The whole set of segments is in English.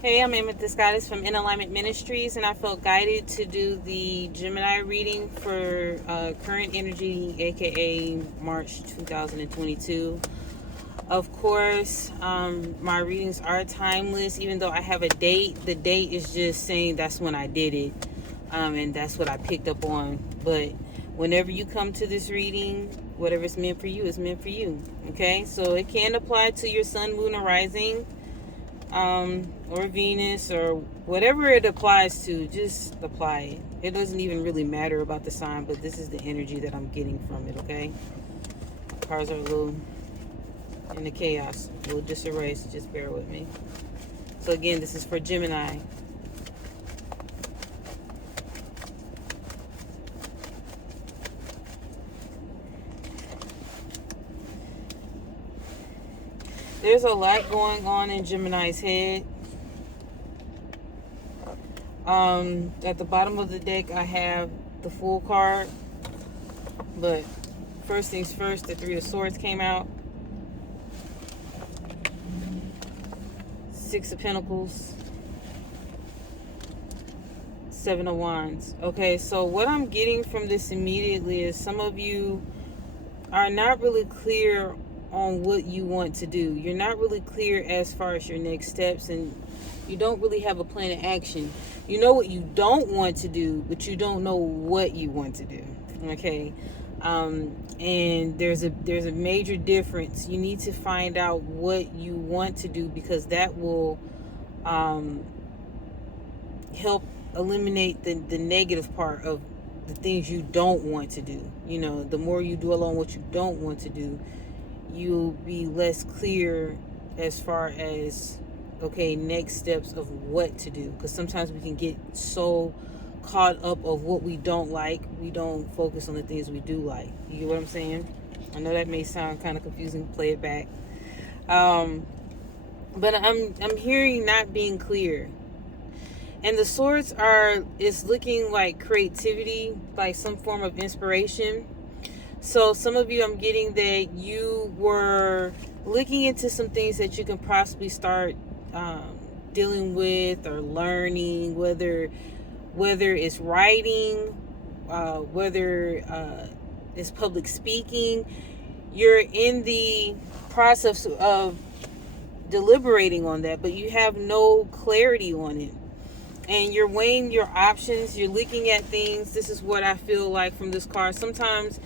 Hey, I'm Amethyst Goddess from InAlignment Ministries, and I felt guided to do the Gemini reading for current energy, aka March 2022. Of course, my readings are timeless, even though I have a date. The date is just saying that's when I did it, and that's what I picked up on. But whenever you come to this reading, whatever's meant for you is meant for you. Okay, so it can apply to your sun, moon, or rising. Or Venus, or whatever it applies to, just apply it. It doesn't even really matter about the sign, but this is the energy that I'm getting from it, okay? Cards are a little in the chaos, a little disarray, so just bear with me. So again, this is for Gemini. There's a lot going on in Gemini's head. At the bottom of the deck, I have the Fool card. But first things first, the Three of Swords came out. Six of Pentacles. Seven of Wands. Okay, so what I'm getting from this immediately is some of you are not really clear on what you want to do. You're not really clear as far as your next steps, and you don't really have a plan of action. You know what you don't want to do, but you don't know what you want to do. Okay, and there's a major difference. You need to find out what you want to do, because that will help eliminate the negative part of the things you don't want to do. You know, the more you dwell on what you don't want to do, you'll be less clear as far as, okay, next steps of what to do. Because sometimes we can get so caught up of what we don't like, we don't focus on the things we do like. You get what I'm saying? I know that may sound kind of confusing. Play it back. But I'm hearing not being clear. And the swords it's looking like creativity, like some form of inspiration. So some of you, I'm getting that you were looking into some things that you can possibly start dealing with or learning, whether it's writing, whether it's public speaking. You're in the process of deliberating on that, but you have no clarity on it. And you're weighing your options. You're looking at things. This is what I feel like from this card. Sometimes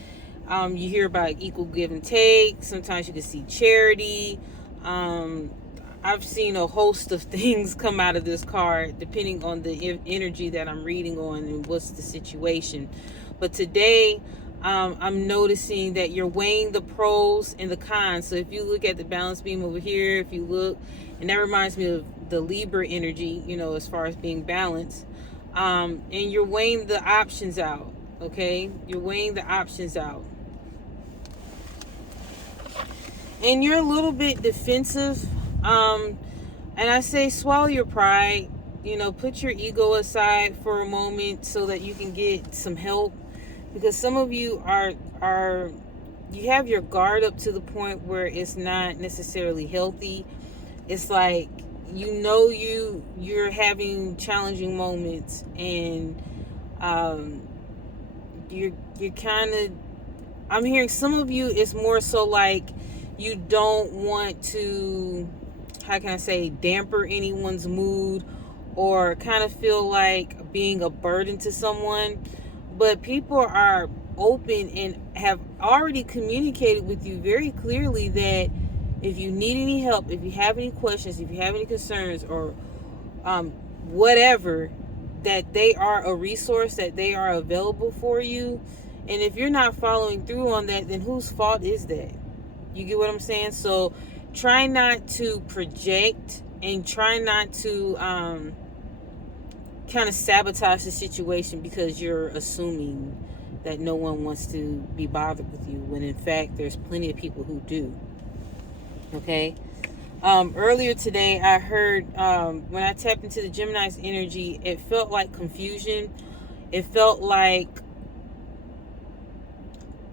you hear about equal give and take. Sometimes you can see charity. I've seen a host of things come out of this card, depending on the energy that I'm reading on and what's the situation. But today, I'm noticing that you're weighing the pros and the cons. So if you look at the balance beam over here, if you look, and that reminds me of the Libra energy, you know, as far as being balanced. And you're weighing the options out, okay? You're weighing the options out. And you're a little bit defensive. And I say swallow your pride. You know, put your ego aside for a moment so that you can get some help. Because some of you you have your guard up to the point where it's not necessarily healthy. It's like, you know, you're having challenging moments, and you're kind of, I'm hearing some of you, it's more so like you don't want to, how can I say, damper anyone's mood, or kind of feel like being a burden to someone. But people are open and have already communicated with you very clearly that if you need any help, if you have any questions, if you have any concerns, or whatever, that they are a resource, that they are available for you. And if you're not following through on that, then whose fault is that? You get what I'm saying? So try not to project, and try not to kind of sabotage the situation because you're assuming that no one wants to be bothered with you, when in fact there's plenty of people who do. Okay. Earlier today, I heard, when I tapped into the Gemini's energy, it felt like confusion. It felt like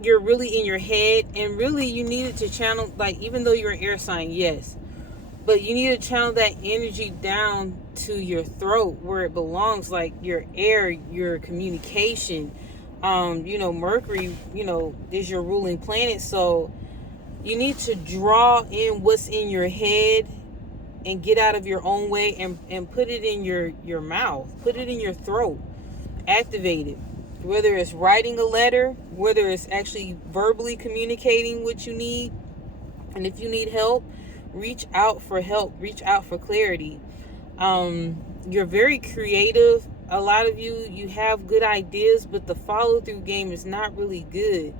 you're really in your head, and really you needed to channel, like, even though you're an air sign, yes, But you need to channel that energy down to your throat where it belongs, like your air, your communication. Mercury, is your ruling planet. So you need to draw in what's in your head and get out of your own way and put it in your mouth. Put it in your throat. Activate it. Whether it's writing a letter, whether it's actually verbally communicating what you need. And if you need help, reach out for help. Reach out for clarity. You're very creative. A lot of you have good ideas, but the follow-through game is not really good.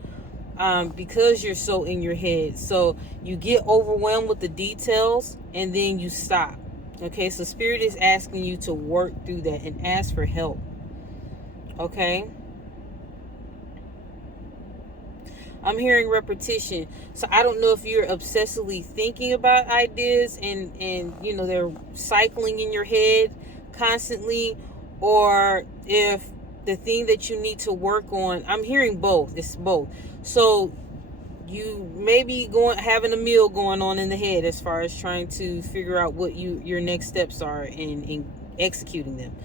Because you're so in your head. So you get overwhelmed with the details and then you stop. Okay, so Spirit is asking you to work through that and ask for help. Okay. I'm hearing repetition. So I don't know if you're obsessively thinking about ideas and they're cycling in your head constantly, or if the thing that you need to work on. I'm hearing both. It's both. So you may be having a meal going on in the head as far as trying to figure out what your next steps are in executing them.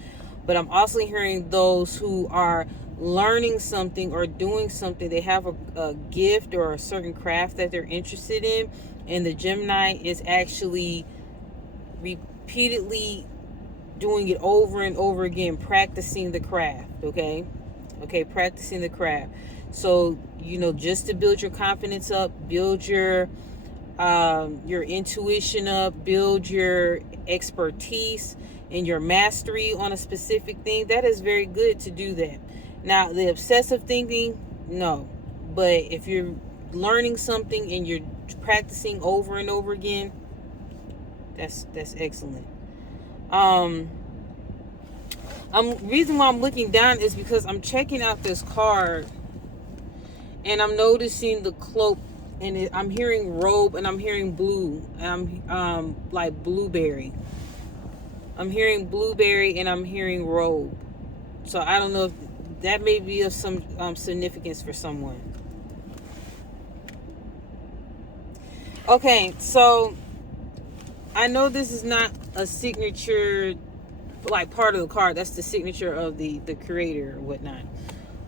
But I'm also hearing those who are learning something or doing something. They have a gift or a certain craft that they're interested in, and the Gemini is actually repeatedly doing it over and over again, practicing the craft. Okay, practicing the craft. So just to build your confidence up, build your intuition up, build your expertise and your mastery on a specific thing. That is very good to do that. Now, the obsessive thinking, no. But if you're learning something and you're practicing over and over again, that's excellent. Reason why I'm looking down is because I'm checking out this card and I'm noticing the cloak, and I'm hearing robe, and I'm hearing blue, and I'm like blueberry. I'm hearing blueberry and I'm hearing robe. So I don't know if that may be of some significance for someone. Okay, so I know this is not a signature, like part of the card. That's the signature of the creator or whatnot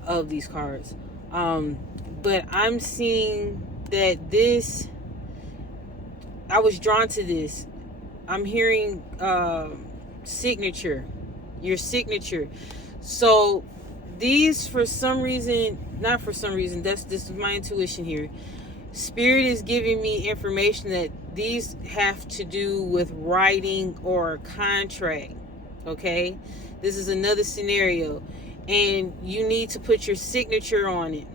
of these cards. But I'm seeing that this, I was drawn to this. I'm hearing signature, your signature. So these, for some reason, not for some reason, this is my intuition here. Spirit is giving me information that these have to do with writing or a contract. Okay, this is another scenario, and you need to put your signature on it.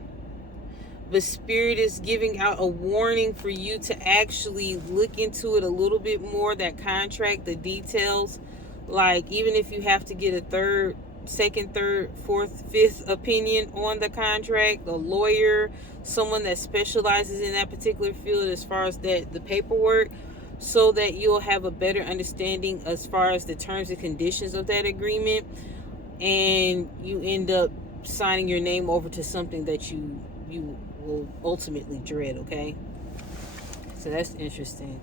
But Spirit is giving out a warning for you to actually look into it a little bit more, that contract, the details. Like, even if you have to get a third, second, third, fourth, fifth opinion on the contract, a lawyer, someone that specializes in that particular field as far as the paperwork, so that you'll have a better understanding as far as the terms and conditions of that agreement, and you end up signing your name over to something that you will ultimately dread. Okay, so that's interesting.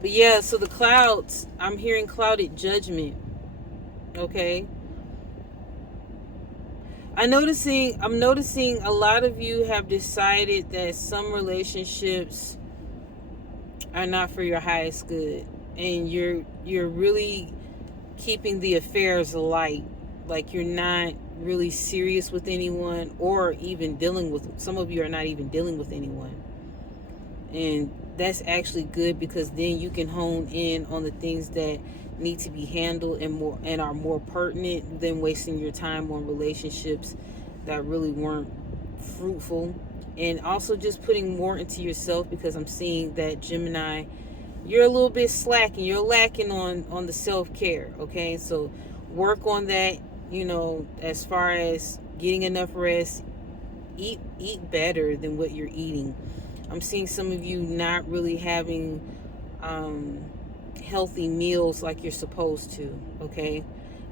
But yeah, so the clouds, I'm hearing clouded judgment. Okay, I'm noticing a lot of you have decided that some relationships are not for your highest good, and you're really keeping the affairs light. Like, you're not really serious with anyone, or even dealing with, some of you are not even dealing with anyone. And that's actually good, because then you can hone in on the things that need to be handled and are more pertinent than wasting your time on relationships that really weren't fruitful. And also just putting more into yourself, because I'm seeing that, Gemini, you're a little bit slacking. You're lacking on the self-care. Okay, so work on that. As far as getting enough rest, eat better than what you're eating. I'm seeing some of you not really having healthy meals like you're supposed to. Okay,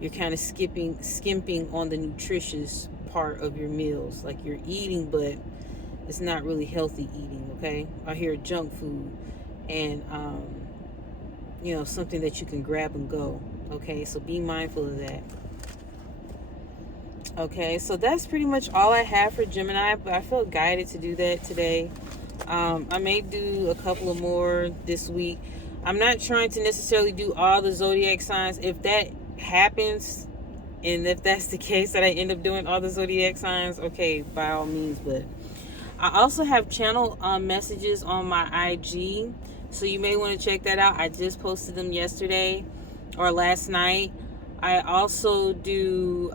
you're kind of skimping on the nutritious part of your meals. Like, you're eating, but it's not really healthy eating. Okay, I hear junk food and you know, something that you can grab and go. Okay, so be mindful of that. Okay, so that's pretty much all I have for Gemini, but I felt guided to do that today. I may do a couple of more this week. I'm not trying to necessarily do all the zodiac signs. If that happens, and if that's the case that I end up doing all the zodiac signs, okay, by all means. But I also have channel messages on my IG, so you may want to check that out. I just posted them yesterday or last night. I also do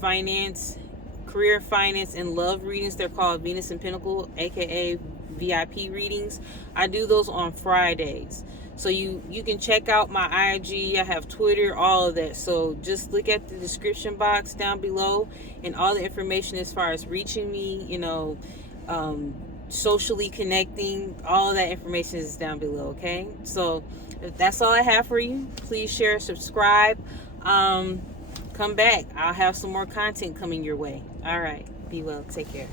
finance, career, finance, and love readings. They're called Venus and Pentacles, a.k.a. V.I.P readings. I do those on Fridays. So you can check out my IG. I have Twitter, all of that. So just look at the description box down below, and all the information as far as reaching me, you know, socially connecting, all of that information is down below. Okay, so if that's all I have for you, please share, subscribe, come back. I'll have some more content coming your way. All right, be well, take care.